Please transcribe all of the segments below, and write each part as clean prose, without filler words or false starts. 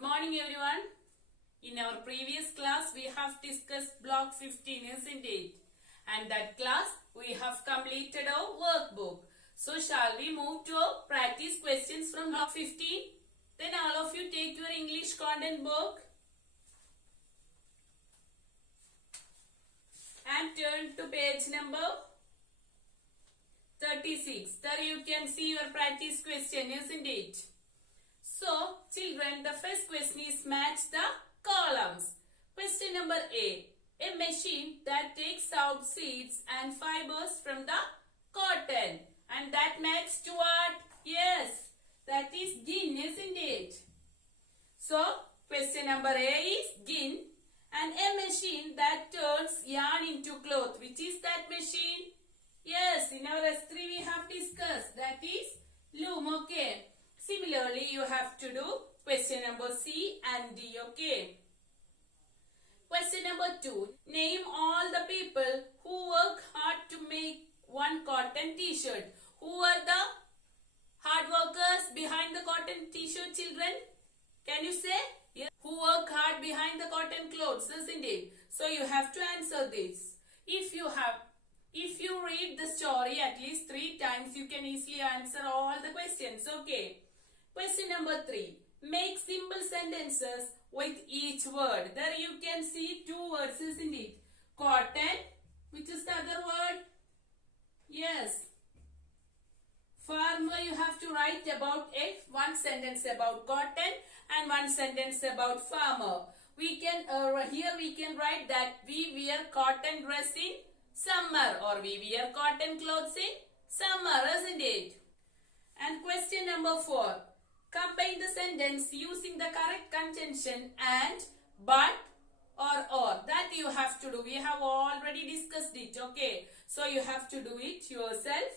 Good morning everyone. In our previous class we have discussed block 15, isn't it? And that class we have completed our workbook. So shall we move to our practice questions from block 15? Then all of you take your English content book and turn to page number 36. There you can see your practice question, isn't it? So, children, the first question is match the columns. Question number A. A machine that takes out seeds and fibers from the cotton. And that matches to what? Yes, that is gin, isn't it? So, question number A is gin. And a machine that turns yarn into cloth. Which is that machine? Yes, in our S3 we have discussed. That is loom, okay. Similarly, you have to do question number C and D, okay. Question number 2. Name all the people who work hard to make one cotton t-shirt. Who are the hard workers behind the cotton t-shirt, children? Can you say? Yes. Who work hard behind the cotton clothes, isn't it? So you have to answer this. If you read the story at least 3 times, you can easily answer all the questions, okay. Question number 3. Make simple sentences with each word. There you can see 2 words, isn't it? Cotton. Which is the other word? Yes. Farmer, you have to write about it. 1 sentence about cotton and 1 sentence about farmer. We can here we can write that we wear cotton dress in summer or we wear cotton clothes in summer, isn't it? And question number 4. Combine the sentence using the correct conjunction and, but, or. That you have to do. We have already discussed it, okay. So you have to do it yourself.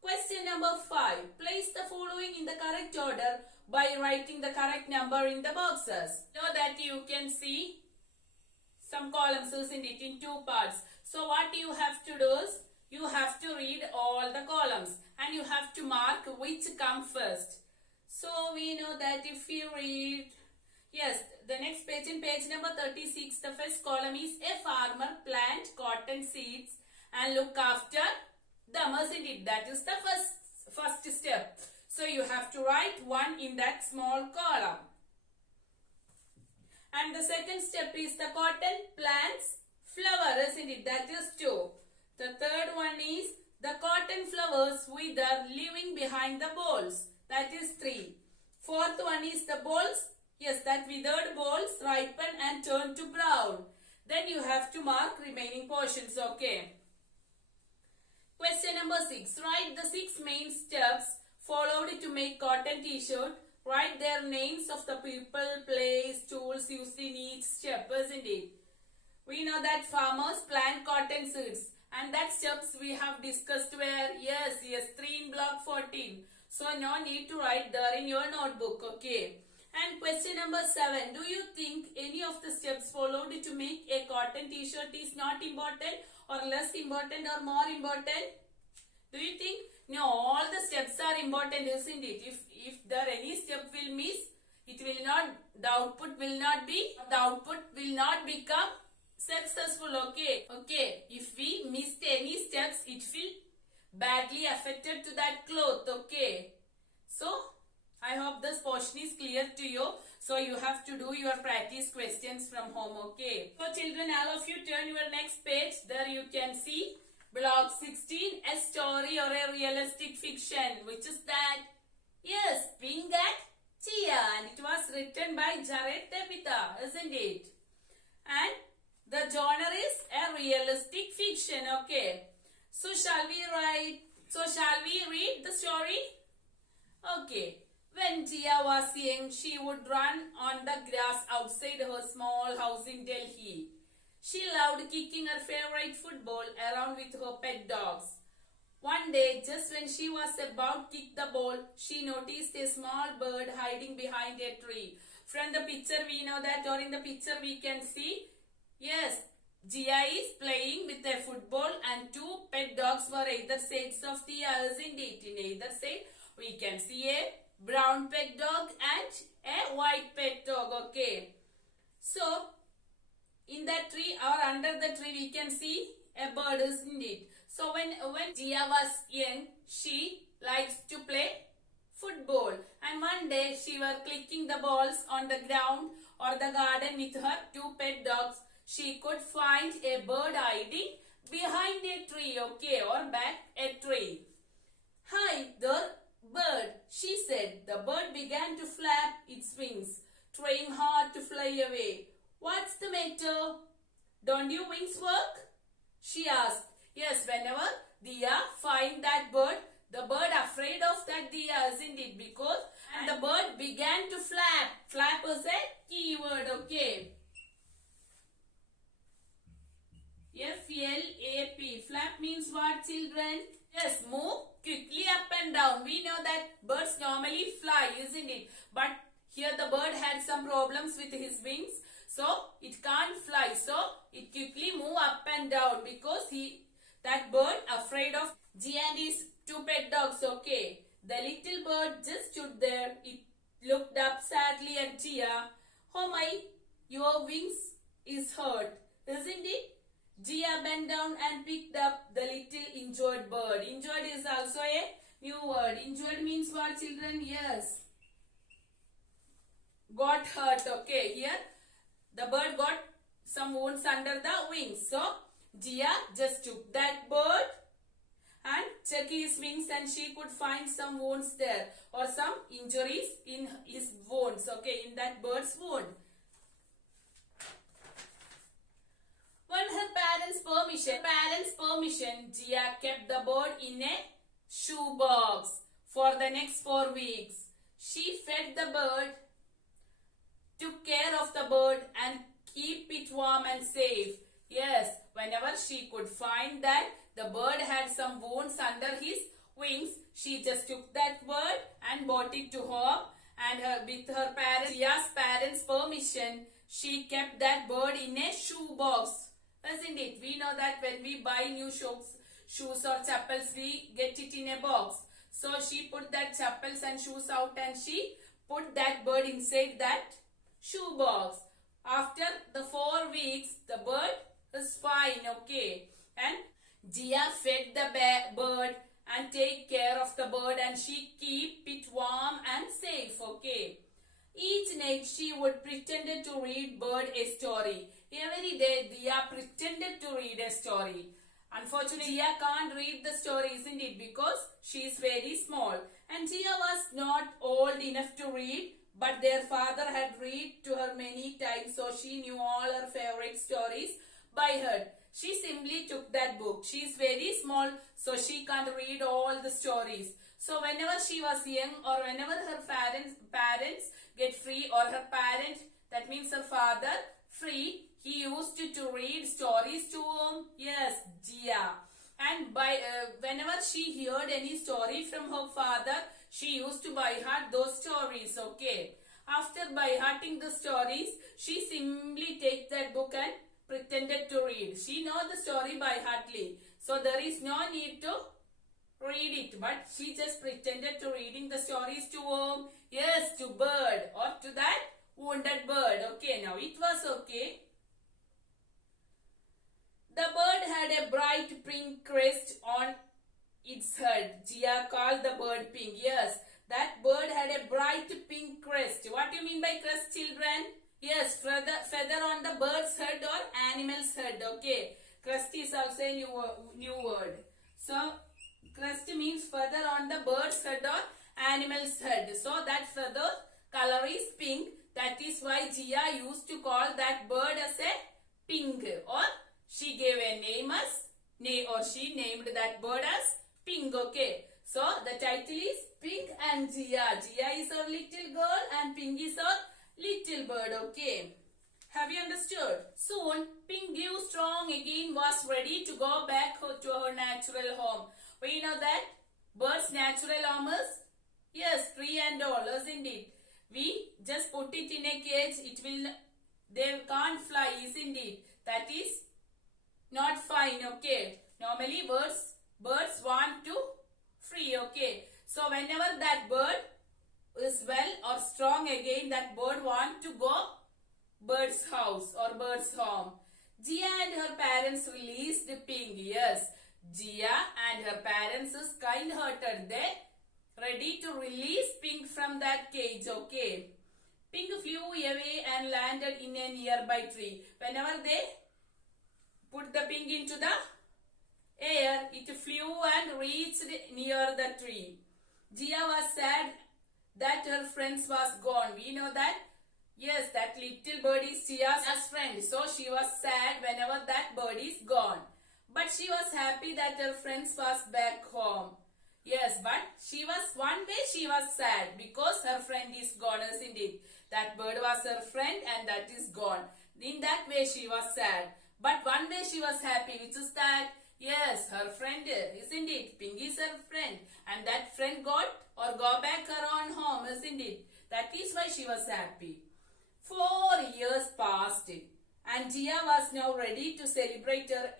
Question number 5. Place the following in the correct order by writing the correct number in the boxes. Know that you can see some columns, isn't it, in 2 parts. So what you have to do is, you have to read all the columns and you have to mark which come first. So we know that if we read, yes, the next page in page number 36, the first column is a farmer plant cotton seeds and look after them, isn't it? That is the first step. So you have to write 1 in that small column. And the second step is the cotton plants flower, isn't it? That is 2. The third one is the cotton flowers wither leaving behind the bolls. That is 3. Fourth one is the bolls. Yes, that withered bolls ripen and turn to brown. Then you have to mark remaining portions, okay. Question number 6. Write the 6 main steps followed to make cotton t-shirt. Write their names of the people, place, tools used in each step, isn't it? We know that farmers plant cotton seeds. And that steps we have discussed where? Yes, 3 in block 14. So no need to write there in your notebook, okay. And question number 7. Do you think any of the steps followed to make a cotton t-shirt is not important or less important or more important? Do you think? No, all the steps are important, isn't it? If there any step will miss, it will not, the output will not become successful, okay. Okay, if we missed any steps, it will badly affected to that cloth, okay. So I hope this portion is clear to you. So you have to do your practice questions from home, okay. So children, all of you turn your next page. There you can see block 16, a story or a realistic fiction. Which is that? Yes, Pink and Chia, and it was written by Jared Tabitha, isn't it? And the genre is a realistic fiction, okay. So shall we read the story? Okay. When Jia was young, she would run on the grass outside her small house in Delhi. She loved kicking her favorite football around with her pet dogs. One day, just when she was about to kick the ball, she noticed a small bird hiding behind a tree. From the picture we know that, or in the picture we can see, yes, Jia is playing with a football and 2 pet dogs were either sides of the isn't it? In either side we can see a brown pet dog and a white pet dog. Okay. So in that tree or under the tree we can see a bird, isn't it? So when Jia was young, she likes to play football, and one day she was clicking the balls on the ground or the garden with her two pet dogs. She could find a bird hiding behind a tree, okay, or back a tree. "Hi there, bird," she said. The bird began to flap its wings, trying hard to fly away. "What's the matter? Don't your wings work?" she asked. Yes, whenever Diya find that bird, the bird afraid of that Diya, isn't it? Because and the bird began to flap. Flap is a keyword, okay. F-L-A-P. Flap means what, children? Yes, move quickly up and down. We know that birds normally fly, isn't it? But here the bird had some problems with his wings, so it can't fly. So it quickly move up and down because that bird afraid of Jia and his two pet dogs. Okay, the little bird just stood there. It looked up sadly at Jia. "Oh my, your wings is hurt, isn't it?" Jia bent down and picked up the little injured bird. Injured is also a new word. Injured means what, children? Yes, got hurt. Okay, here the bird got some wounds under the wings. So Jia just took that bird and checked his wings, and she could find some wounds there or some injuries in his wounds. Okay, in that bird's wound. When her parents' permission, Jia kept the bird in a shoebox for the next 4 weeks. She fed the bird, took care of the bird, and keep it warm and safe. Yes, whenever she could find that the bird had some wounds under his wings, she just took that bird and brought it to home, and with her parents, Jia's parents' permission, she kept that bird in a shoebox. Isn't it? We know that when we buy new shoes or chappals, we get it in a box. So she put that chappals and shoes out, and she put that bird inside that shoebox. After the 4 weeks, the bird is fine, okay. And Jia fed the bird and take care of the bird, and she keep it warm and safe, okay. Each night she would pretend to read bird a story. Every day Diya pretended to read a story. Unfortunately, Jia can't read the story, isn't it? Because she is very small. And Jia was not old enough to read, but their father had read to her many times, so she knew all her favorite stories by heart. She simply took that book. She is very small, so she can't read all the stories. So whenever she was young, or whenever her parents get free, or her parent, that means her father, free, he used to read stories to whom? Yes, Jia. And whenever she heard any story from her father, she used to by heart those stories, okay. After by hearting the stories, she simply take that book and pretended to read. She know the story by heartly, so there is no need to read it, but she just pretended to reading the stories to whom? Yes, to bird, or to that wounded bird. Okay, now it was okay. The bird had a bright pink crest on its head. Jia called the bird pink. Yes, that bird had a bright pink crest. What do you mean by crest, children? Yes, feather on the bird's head or animal's head. Okay, crest is also a new word. So crest means feather on the bird's head or animal's head. So that feather color is pink. That is why Jia used to call that bird as a pink, or she gave a name as she named that bird as Pink. Okay, so the title is Pink and Jia. Jia is our little girl and Pink is our little bird. Okay, have you understood? Soon Pink grew strong again, was ready to go back to her natural home. We know that bird's natural home is, yes, tree and all, isn't it? We just put it in a cage, they can't fly, isn't it? That is not fine, okay. Normally birds want to free, okay. So whenever that bird is well or strong again, that bird want to go bird's house or bird's home. Gia and her parents released Pink. Yes, Gia and her parents is kind-hearted. They ready to release Pink from that cage. Okay. Pink flew away and landed in a nearby tree. Whenever they put the Pink into the air, it flew and reached near the tree. Gia was sad that her friends was gone. We know that. Yes, that little bird is Gia's friend. So she was sad whenever that bird is gone. But she was happy that her friends was back home. Yes, but one way she was sad because her friend is gone, isn't it? That bird was her friend and that is gone. In that way she was sad. But one way she was happy, which is that, yes, her friend, isn't it? Pink is her friend. And that friend go back her own home, isn't it? That is why she was happy. 4 years passed and Gia was now ready to celebrate her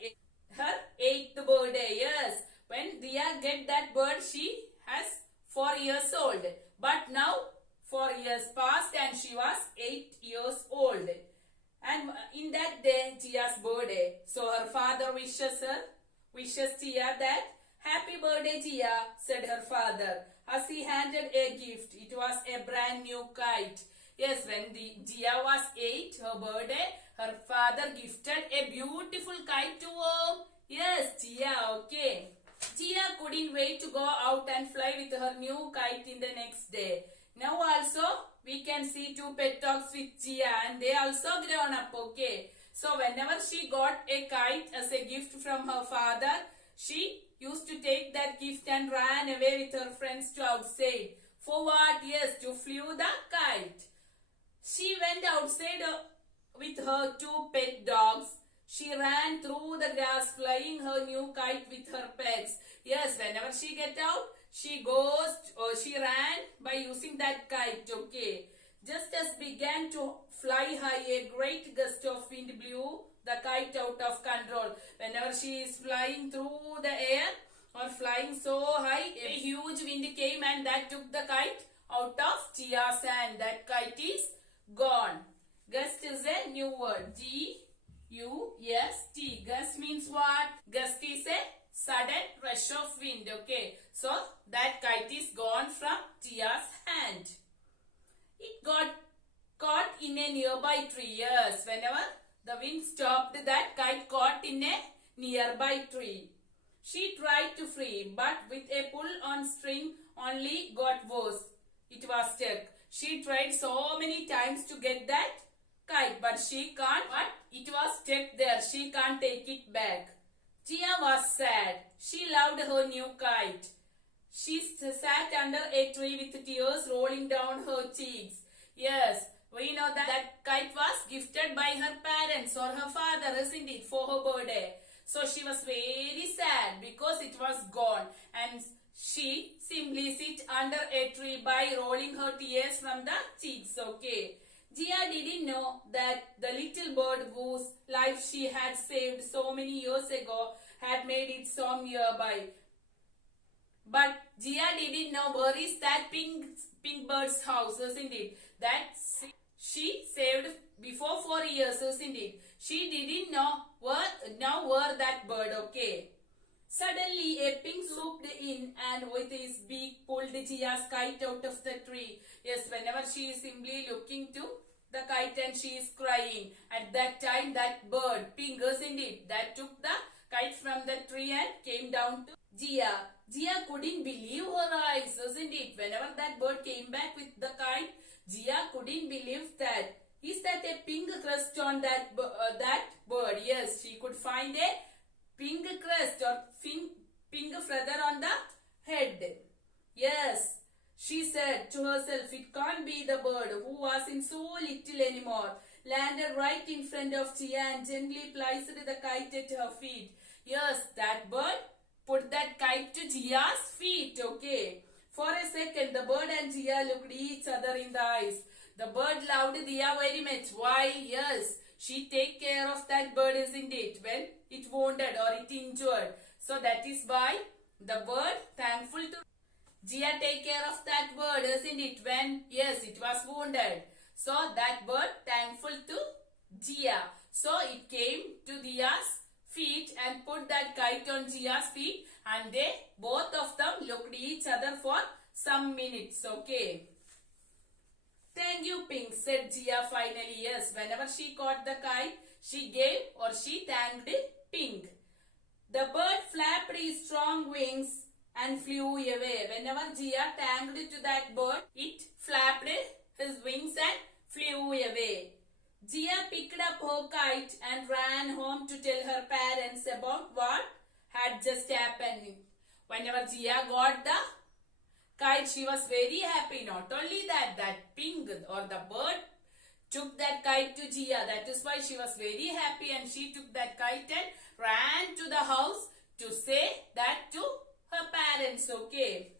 8th birthday. Yes, when Gia get that bird, she has 4 years old. But now 4 years passed and she was 8 years old. And in that day, Gia's birthday. So her father wishes Gia that, "Happy birthday, Gia," said her father as he handed a gift. It was a brand new kite. Yes, when Gia was 8, her birthday, her father gifted a beautiful kite to her. Yes, Gia, okay. Gia couldn't wait to go out and fly with her new kite in the next day. Now also, we can see 2 pet dogs with Gia and they also grown up, okay. So whenever she got a kite as a gift from her father, she used to take that gift and ran away with her friends to outside. For what? Yes, to flew the kite. She went outside with her 2 pet dogs. She ran through the grass flying her new kite with her pets. Yes, whenever she get out, she ran by using that kite, okay. Just as began to fly high, a great gust of wind blew the kite out of control. Whenever she is flying through the air or flying so high, a huge wind came and that took the kite out of Gia's hand. That kite is gone. Gust is a new word. G-U-S-T. Gust means what? Gust is a sudden rush of wind. Okay. So that kite is gone from Gia's hand. It got caught in a nearby tree. Yes. Whenever the wind stopped, that kite caught in a nearby tree. She tried to free, but with a pull on string only got worse. It was stuck. She tried so many times to get that kite, but she can't. But it was stuck there. She can't take it back. Gia was sad. She loved her new kite. She sat under a tree with tears rolling down her cheeks. Yes, we know that kite was gifted by her parents or her father, isn't it, for her birthday. So she was very sad because it was gone, and she simply sit under a tree by rolling her tears from the cheeks, okay. Gia didn't know that the little bird whose life she had saved so many years ago had made its home nearby. But Gia didn't know where is that pink bird's house, isn't it? That she saved before 4 years, isn't it? She didn't know where that bird, okay. Suddenly, a pink swooped in and with his beak pulled Gia's kite out of the tree. Yes, whenever she is simply looking to the kite and she is crying. At that time, that bird, pink, isn't it, that took the kite from the tree and came down to Gia. Gia couldn't believe her eyes, isn't it? Whenever that bird came back with the kite, Gia couldn't believe that. Is that a pink crest on that bird? Yes, she could find a pink crest or pink feather on the head. Yes, she said to herself, it can't be the bird who wasn't so little anymore. Landed right in front of Gia and gently placed the kite at her feet. Yes, that bird put that kite to Gia's feet, okay. For a second, the bird and Gia looked each other in the eyes. The bird loved Gia very much. Why? Yes, she take care of that bird, isn't it, when it wounded or it injured. So that is why the bird thankful to Gia take care of that bird, isn't it? When, yes, it was wounded. So that bird thankful to Gia. So it came to Dia's feet and put that kite on Gia's feet, and they both of them looked each other for some minutes. Okay. Thank you, Pink, said Gia finally. Yes, whenever she caught the kite, she gave or she thanked Pink. The bird flapped his strong wings and flew away. Whenever Gia thanked to that bird, it flapped his wings and flew away. Gia picked up her kite and ran home to tell her parents about what had just happened. Whenever Gia got the kite, she was very happy. Not only that, that Pink or the bird took that kite to Gia. That is why she was very happy, and she took that kite and ran to the house to say that to her parents. Okay.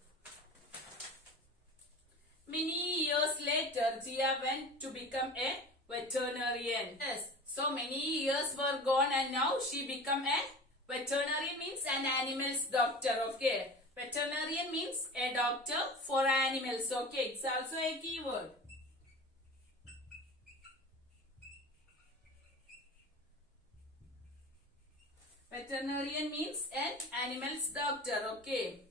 Many years later, Gia went to become a veterinarian. Yes, so many years were gone and now she become a veterinarian, means an animals doctor. Okay. Veterinarian means a doctor for animals. Okay. It's also a keyword. Veterinarian means an animals doctor. Okay.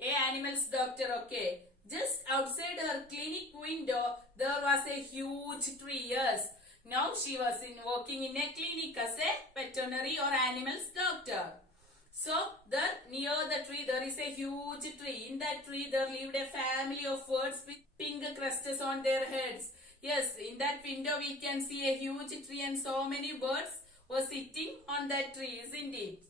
A animals doctor. Okay. Just outside her clinic window, there was a huge tree. Yes. Now she was working in a clinic as a veterinary or animals doctor. So there near the tree there is a huge tree. In that tree there lived a family of birds with pink crests on their heads. Yes, in that window we can see a huge tree and so many birds were sitting on that tree, isn't it?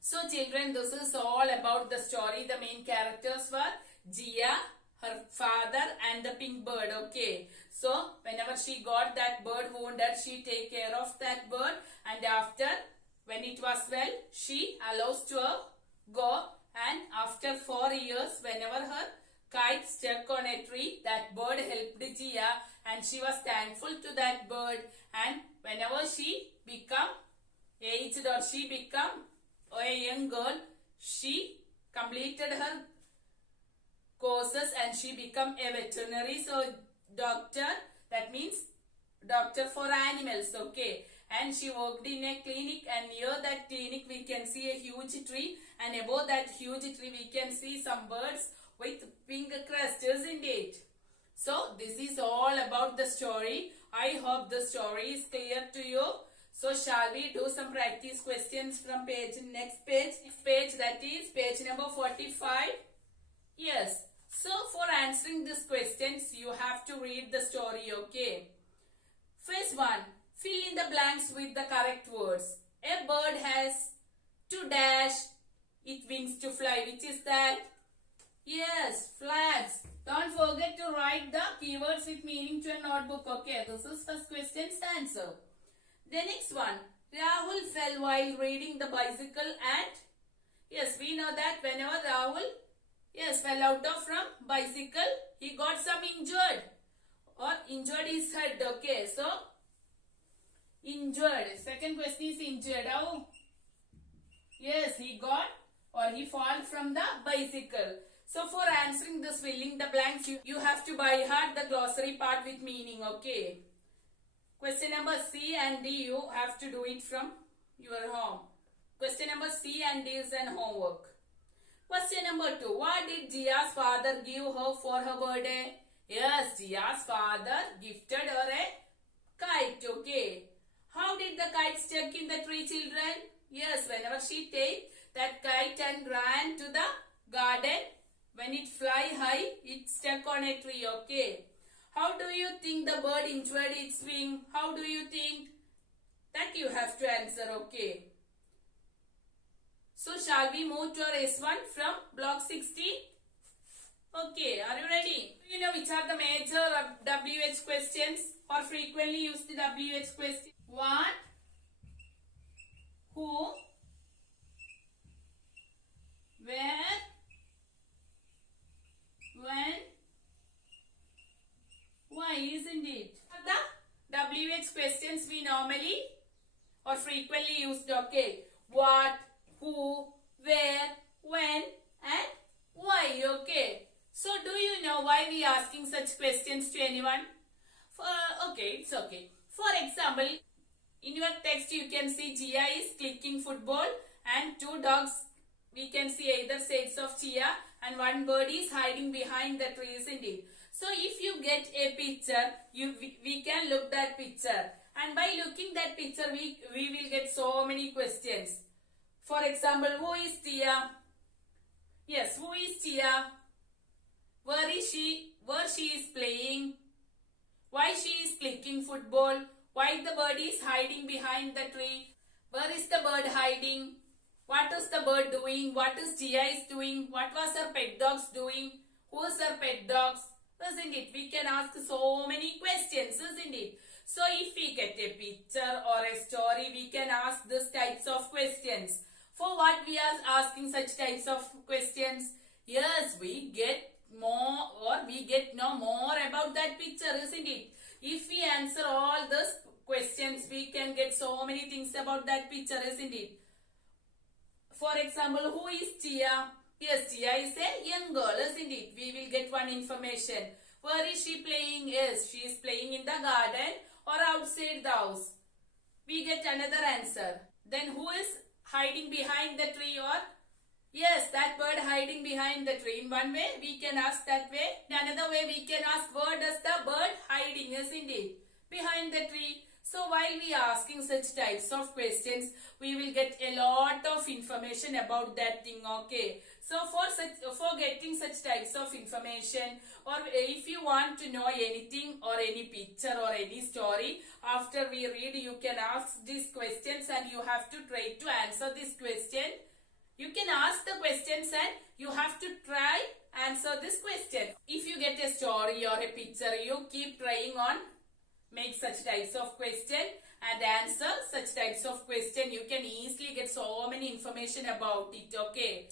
So children, this is all about the story. The main characters were Gia, her father and the pink bird. Okay. So whenever she got that bird wounded, she take care of that bird, and after when it was well, she allows to her go, and after 4 years, whenever her kite stuck on a tree, that bird helped Gia and she was thankful to that bird, and whenever she become aged or she become a young girl, she completed her courses and she become a veterinary. So doctor, that means doctor for animals. Okay. And she worked in a clinic, and near that clinic we can see a huge tree, and above that huge tree we can see some birds with pink crest, isn't it? So this is all about the story. I hope the story is clear to you. So shall we do some practice questions from next page, that is page number 45. Yes. So for answering these questions you have to read the story. Okay. First one. Fill in the blanks with the correct words. A bird has to dash its wings to fly. Which is that? Yes, flags. Don't forget to write the keywords with meaning to a notebook. Okay, this is first question's answer. The next one. Rahul fell while riding the bicycle and, yes, we know that whenever Rahul, yes, fell out of from bicycle, he got some injured or injured his head. Okay, so injured. Second question is injured. How? Yes, he got or he fall from the bicycle. So for answering this, filling the blanks, you have to by heart the glossary part with meaning. Okay. Question number C and D, you have to do it from your home. Question number C and D is an homework. Question number 2. What did Gia's father give her for her birthday? Yes, Gia's father gifted her a kite. Okay. How did the kite stuck in the tree, children? Yes, whenever she take that kite and ran to the garden, when it fly high, it stuck on a tree. Okay. How do you think the bird injured its wing? How do you think? That you have to answer. Okay. So shall we move to our S1 from block 16? Okay. Are you ready? Do you know which are the major WH questions or frequently used WH questions? What, who, where, when, why, isn't it? The WH questions we normally or frequently used. Okay. What, who, where, when Why? Okay. So do you know why we asking such questions to anyone? Okay, it's okay. For example, in your text you can see Chia is clicking football and two dogs, we can see either sides of Chia, and one bird is hiding behind the tree, isn't it? So if you get a picture, we can look that picture, and by looking that picture we will get so many questions. For example, who is Tia? Yes, who is Tia? Where is she? Where she is playing? Why she is clicking football? Why the bird is hiding behind the tree? Where is the bird hiding? What is the bird doing? What is Tia is doing? What was her pet dogs doing? Who is her pet dogs? Isn't it? We can ask so many questions, isn't it? So if we get a picture or a story, we can ask these types of questions. For what we are asking such types of questions? Yes, we get more, or we get know more about that picture, isn't it? If we answer all these questions, we can get so many things about that picture, isn't it? For example, who is Tia? Yes, Tia is a young girl, isn't it? We will get one information. Where is she playing? Yes, she is playing in the garden or outside the house. We get another answer. Then who is hiding behind the tree? Or yes, that bird hiding behind the tree. In one way, we can ask that way. In another way, we can ask where does the bird hiding, isn't it? Behind the tree. So while we are asking such types of questions, we will get a lot of information about that thing, okay? So for getting such types of information, or if you want to know anything or any picture or any story, after we read, you can ask these questions and you have to try to answer this question. You can ask the questions and you have to try answer this question. If you get a story or a picture, you keep trying on make such types of question and answer such types of question. You can easily get so many information about it, okay?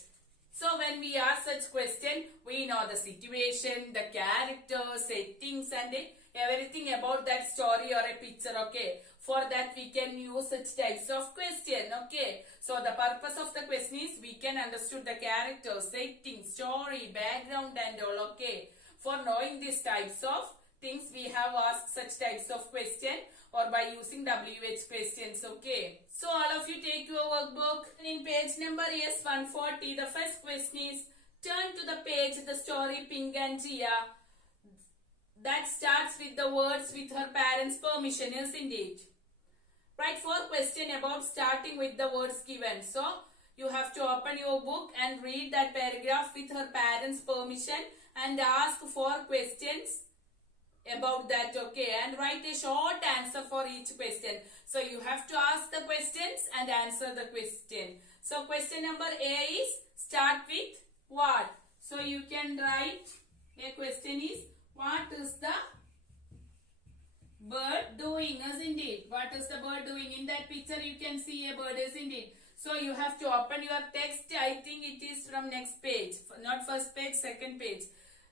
So when we ask such question, we know the situation, the character, settings and everything about that story or a picture, okay? For that we can use such types of question, okay? So the purpose of the question is we can understand the character, setting, story, background and all, okay? For knowing these types of things, we have asked such types of question or by using WH questions, okay? So all of you take your workbook. In page number S140, the first question is, turn to the page, the story Pink and Gia. That starts with the words with her parents' permission, isn't it? Write 4 questions about starting with the words given. So you have to open your book and read that paragraph with her parents' permission and ask 4 questions about that, okay? And write a short answer for each question. So you have to ask the questions and answer the question. So question number A is, start with what? So you can write, a question is, what is the bird doing, isn't it? What is the bird doing? In that picture you can see a bird, isn't it? So you have to open your text. I think it is from next page, not first page, second page.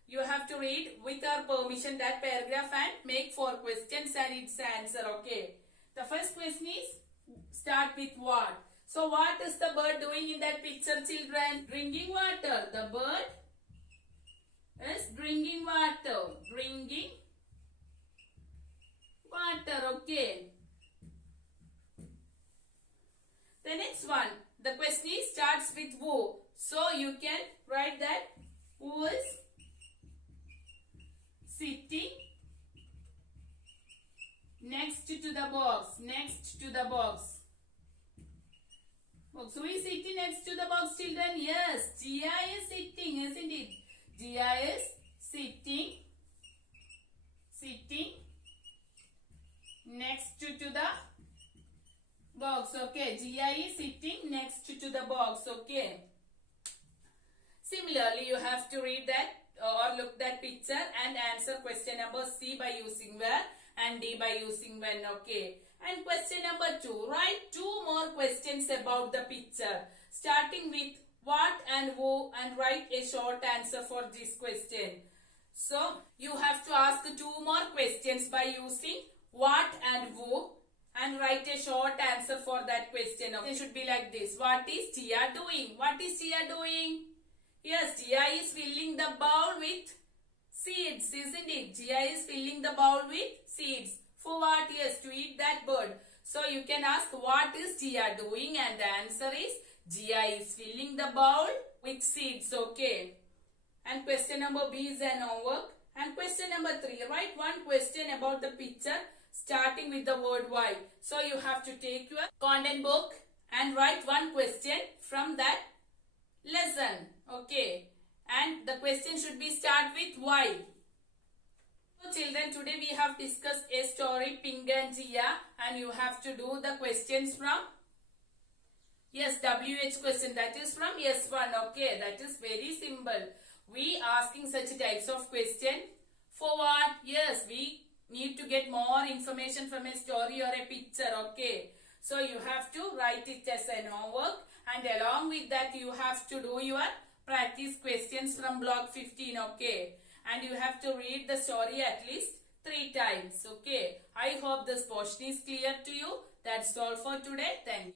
You have to read with our permission that paragraph and make 4 questions and its answer, okay? The first question is, start with what? So what is the bird doing in that picture, children? Drinking water. The bird is drinking water. Drinking water, okay? The next one, the question is starts with who. So you can write that who is sitting next to the box. Next to the box. Who is sitting next to the box, children? Yes, Gia is sitting, isn't it? Gia is sitting next to the box, okay? Gia is sitting next to the box, okay? Similarly, you have to read that or look that picture and answer question number C by using where and D by using when, okay? And question number 2, write 2 more questions about the picture, starting with what and who, and write a short answer for this question. So you have to ask 2 more questions by using what and who and write a short answer for that question. It should be like this. What is Tia doing? What is Tia doing? Yes, Gia is filling the bowl with seeds, isn't it? Gia is filling the bowl with seeds. For what? Yes, to eat that bird. So you can ask, what is Gia doing? And the answer is, Gia is filling the bowl with seeds. Okay. And question number B is an homework. And question number 3, write one question about the picture starting with the word why. So you have to take your content book and write one question from that lesson. Okay. And the question should be start with why. So children, today we have discussed a story, Pink and Gia, and you have to do the questions from WH question, that is from S1. Okay, that is very simple. We asking such types of question for what? Yes, we need to get more information from a story or a picture. Okay, so you have to write it as an homework, and along with that you have to do your practice questions from block 15. Okay, and you have to read the story at least 3 times. Okay, I hope this portion is clear to you. That's all for today. Thank you.